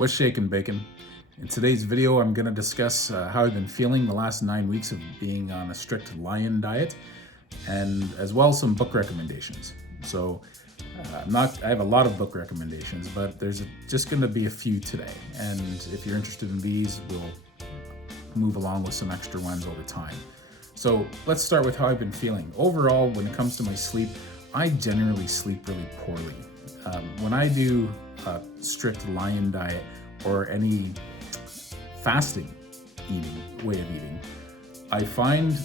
What's shaking, bacon? In today's video, I'm going to discuss how I've been feeling the last 9 weeks of being on a strict lion diet, and as well some book recommendations. So, I have a lot of book recommendations, but there's just going to be a few today. And if you're interested in these, we'll move along with some extra ones over time. So let's start with how I've been feeling. Overall, when it comes to my sleep, I generally sleep really poorly. When I do a strict lion diet or any fasting way of eating, I find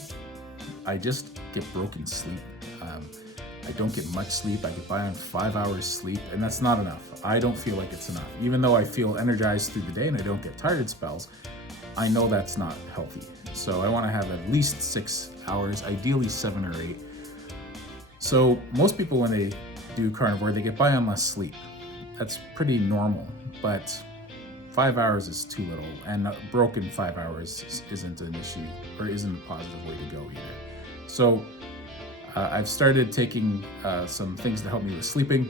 I just get broken sleep. I don't get much sleep. I get by on 5 hours sleep, and that's not enough. I don't feel like it's enough. Even though I feel energized through the day and I don't get tired spells, I know that's not healthy. So I want to have at least 6 hours, ideally 7 or 8. So most people, when they do carnivore, they get by on less sleep. That's pretty normal, but 5 hours is too little, and a broken 5 hours isn't an issue or isn't a positive way to go either. So I've started taking some things to help me with sleeping.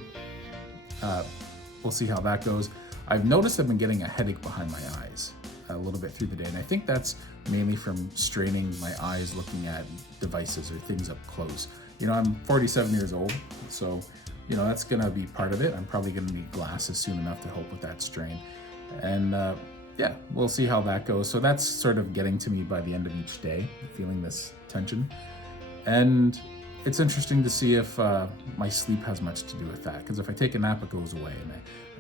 We'll see how that goes. I've noticed I've been getting a headache behind my eyes a little bit through the day, and I think that's mainly from straining my eyes looking at devices or things up close. You know, I'm 47 years old, so you know that's gonna be part of it. I'm probably gonna need glasses soon enough to help with that strain, and yeah, we'll see how that goes. So that's sort of getting to me by the end of each day, feeling this tension, and it's interesting to see if my sleep has much to do with that, because if I take a nap, it goes away, and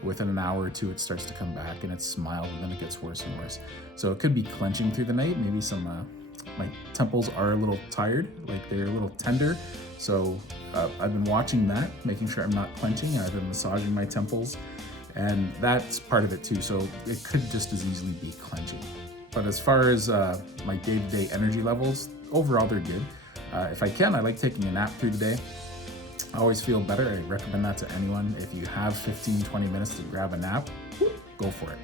within an hour or two, it starts to come back, and it's mild, and then it gets worse and worse. So it could be clenching through the night. Maybe my temples are a little tired, like they're a little tender. So I've been watching that, making sure I'm not clenching. I've been massaging my temples, and that's part of it too. So it could just as easily be clenching. But as far as my day-to-day energy levels, overall they're good. If I can, I like taking a nap through the day. I always feel better. I recommend that to anyone. If you have 15-20 minutes to grab a nap, go for it.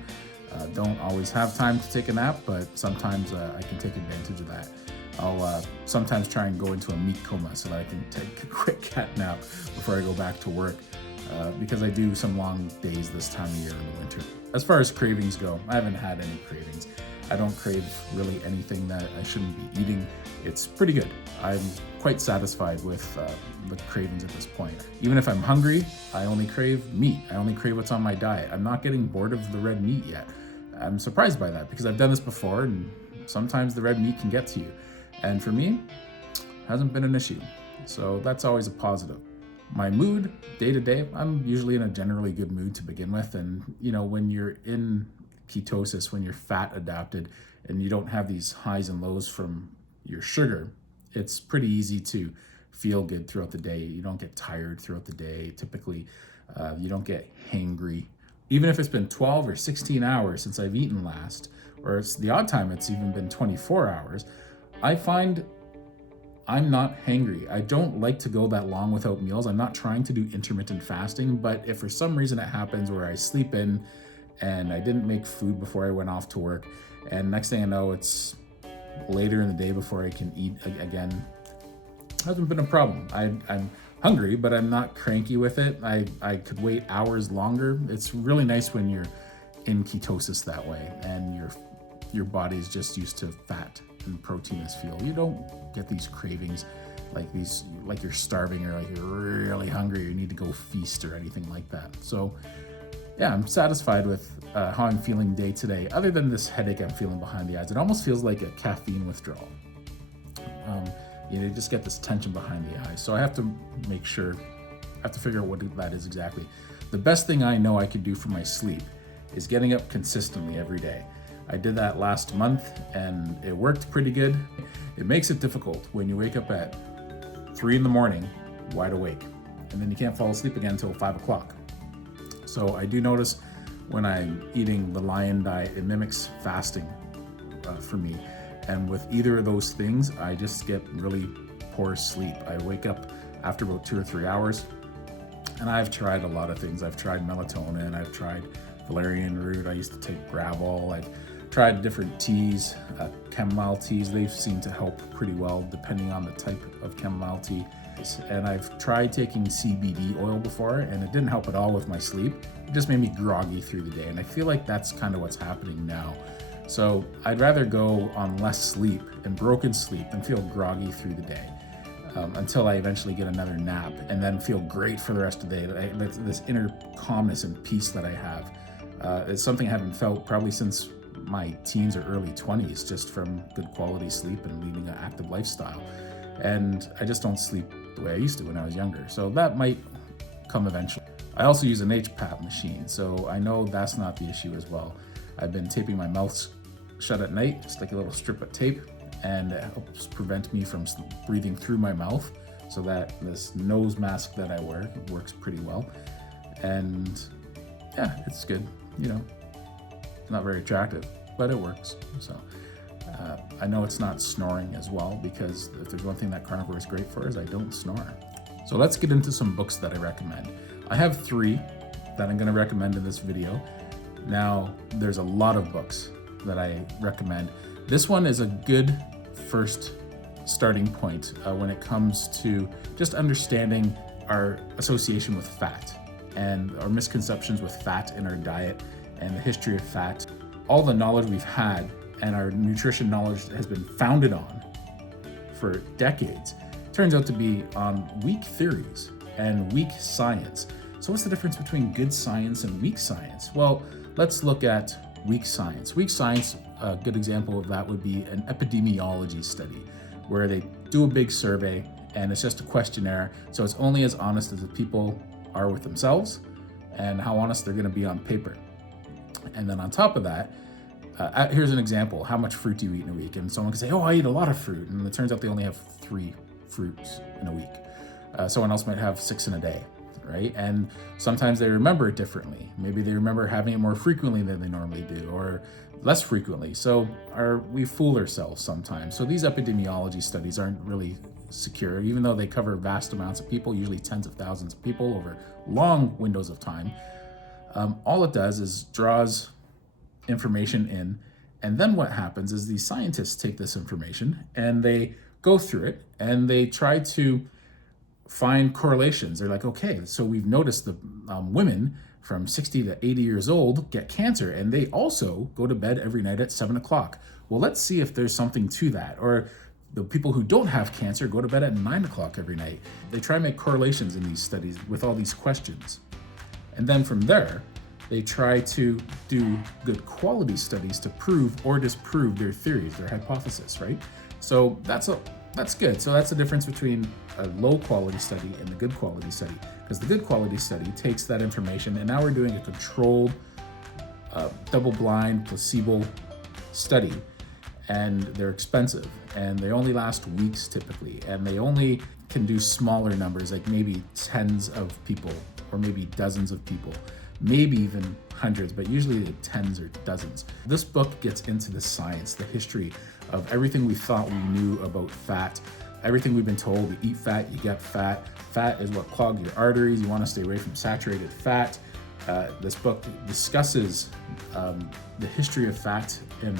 Don't always have time to take a nap, but sometimes I can take advantage of that. I'll sometimes try and go into a meat coma so that I can take a quick cat nap before I go back to work, because I do some long days this time of year in the winter. As far as cravings go, I haven't had any cravings. I don't crave really anything that I shouldn't be eating. It's pretty good. I'm quite satisfied with the cravings at this point. Even if I'm hungry, I only crave meat. I only crave what's on my diet. I'm not getting bored of the red meat yet. I'm surprised by that because I've done this before, and sometimes the red meat can get to you. And for me, hasn't been an issue. So that's always a positive. My mood, day to day, I'm usually in a generally good mood to begin with. And you know, when you're in ketosis, when you're fat adapted and you don't have these highs and lows from your sugar, it's pretty easy to feel good throughout the day. You don't get tired throughout the day. Typically, you don't get hangry. Even if it's been 12 or 16 hours since I've eaten last, or it's the odd time it's even been 24 hours, I find I'm not hangry. I don't like to go that long without meals. I'm not trying to do intermittent fasting, but if for some reason it happens where I sleep in and I didn't make food before I went off to work, and next thing I know, it's later in the day before I can eat again, hasn't been a problem. I'm hungry, but I'm not cranky with it. I could wait hours longer. It's really nice when you're in ketosis that way and your body's just used to fat and protein as fuel. You don't get these cravings like you're starving or like you're really hungry or you need to go feast or anything like that. So yeah, I'm satisfied with how I'm feeling day to day. Other than this headache I'm feeling behind the eyes, it almost feels like a caffeine withdrawal. You just get this tension behind the eyes. So I have to figure out what that is exactly. The best thing I know I could do for my sleep is getting up consistently every day. I did that last month and it worked pretty good. It makes it difficult when you wake up at 3 in the morning, wide awake, and then you can't fall asleep again until 5 o'clock. So I do notice when I'm eating the lion diet, it mimics fasting for me. And with either of those things, I just get really poor sleep. I wake up after about 2 or 3 hours, and I've tried a lot of things. I've tried melatonin, I've tried valerian root, I used to take Gravol, I've tried different teas, chamomile teas. They seem to help pretty well depending on the type of chamomile tea. And I've tried taking CBD oil before, and it didn't help at all with my sleep. It just made me groggy through the day, and I feel like that's kind of what's happening now. So I'd rather go on less sleep and broken sleep than feel groggy through the day until I eventually get another nap and then feel great for the rest of the day. This inner calmness and peace that I have is something I haven't felt probably since my teens or early 20s, just from good quality sleep and leading an active lifestyle. And I just don't sleep the way I used to when I was younger. So that might come eventually. I also use an HPAP machine, so I know that's not the issue as well. I've been taping my mouth shut at night, just like a little strip of tape, and it helps prevent me from breathing through my mouth, so that this nose mask that I wear works pretty well. And yeah, it's good, you know, not very attractive, but it works. So I know it's not snoring as well, because if there's one thing that Carnivore is great for is I don't snore. So let's get into some books that I recommend. I have 3 that I'm going to recommend in this video. Now, there's a lot of books that I recommend. This one is a good first starting point when it comes to just understanding our association with fat and our misconceptions with fat in our diet and the history of fat. All the knowledge we've had and our nutrition knowledge has been founded on for decades turns out to be on weak theories and weak science. So what's the difference between good science and weak science? Well, let's look at weak science. Weak science, a good example of that would be an epidemiology study where they do a big survey and it's just a questionnaire. So it's only as honest as the people are with themselves and how honest they're going to be on paper. And then on top of that, here's an example. How much fruit do you eat in a week? And someone can say, oh, I eat a lot of fruit. And it turns out they only have 3 fruits in a week. Someone else might have 6 in a day, right? And sometimes they remember it differently. Maybe they remember having it more frequently than they normally do, or less frequently. So we fool ourselves sometimes. So these epidemiology studies aren't really secure, even though they cover vast amounts of people, usually tens of thousands of people over long windows of time. All it does is draws information in, and then what happens is these scientists take this information and they go through it and they try to find correlations. They're like, okay, so we've noticed the women from 60 to 80 years old get cancer, and they also go to bed every night at 7 o'clock. Well, let's see if there's something to that. Or the people who don't have cancer go to bed at 9 o'clock every night. They try and make correlations in these studies with all these questions. And then from there, they try to do good quality studies to prove or disprove their theories, their hypothesis, right? So that's good. So that's the difference between a low quality study and the good quality study. Because the good quality study takes that information, and now we're doing a controlled, double-blind, placebo study, and they're expensive, and they only last weeks typically, and they only can do smaller numbers, like maybe tens of people or maybe dozens of people, maybe even hundreds, but usually tens or dozens. This book gets into the science, the history of everything we thought we knew about fat, everything we've been told. You eat fat, you get fat. Fat is what clogs your arteries. You want to stay away from saturated fat. This book discusses the history of fat in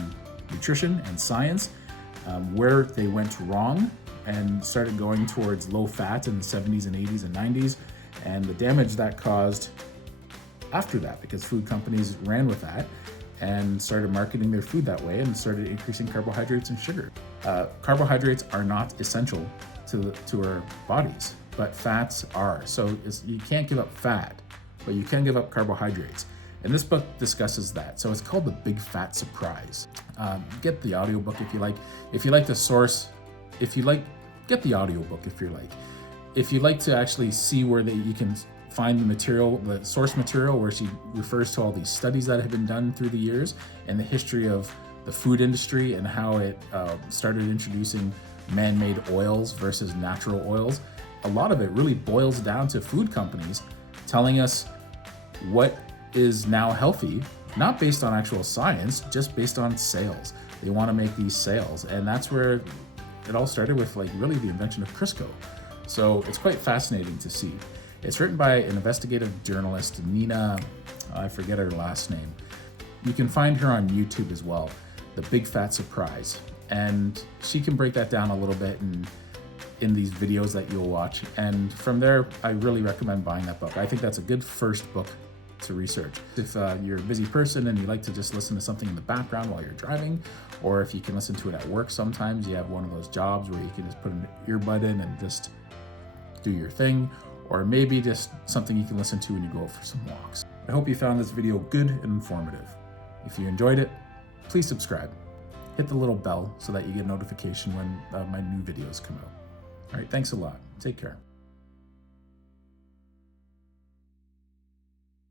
nutrition and science, where they went wrong and started going towards low fat in the 70s and 80s and 90s, and the damage that caused after that, because food companies ran with that and started marketing their food that way and started increasing carbohydrates and sugar. Carbohydrates are not essential to our bodies, but fats are. So you can't give up fat, but you can give up carbohydrates. And this book discusses that. So it's called The Big Fat Surprise. Get the audiobook if you like. If you like the source, get the audiobook if you like. If you'd like to actually see where you can find the material, the source material, where she refers to all these studies that have been done through the years and the history of the food industry and how it started introducing man-made oils versus natural oils. A lot of it really boils down to food companies telling us what is now healthy, not based on actual science, just based on sales. They want to make these sales, and that's where it all started with, like, really the invention of Crisco. So it's quite fascinating to see. It's written by an investigative journalist, Nina, I forget her last name. You can find her on YouTube as well, The Big Fat Surprise. And she can break that down a little bit in these videos that you'll watch. And from there, I really recommend buying that book. I think that's a good first book to research. If you're a busy person and you like to just listen to something in the background while you're driving, or if you can listen to it at work sometimes, you have one of those jobs where you can just put an earbud in and just do your thing, or maybe just something you can listen to when you go out for some walks. I hope you found this video good and informative. If you enjoyed it, please subscribe. Hit the little bell so that you get notification when my new videos come out. All right, thanks a lot. Take care.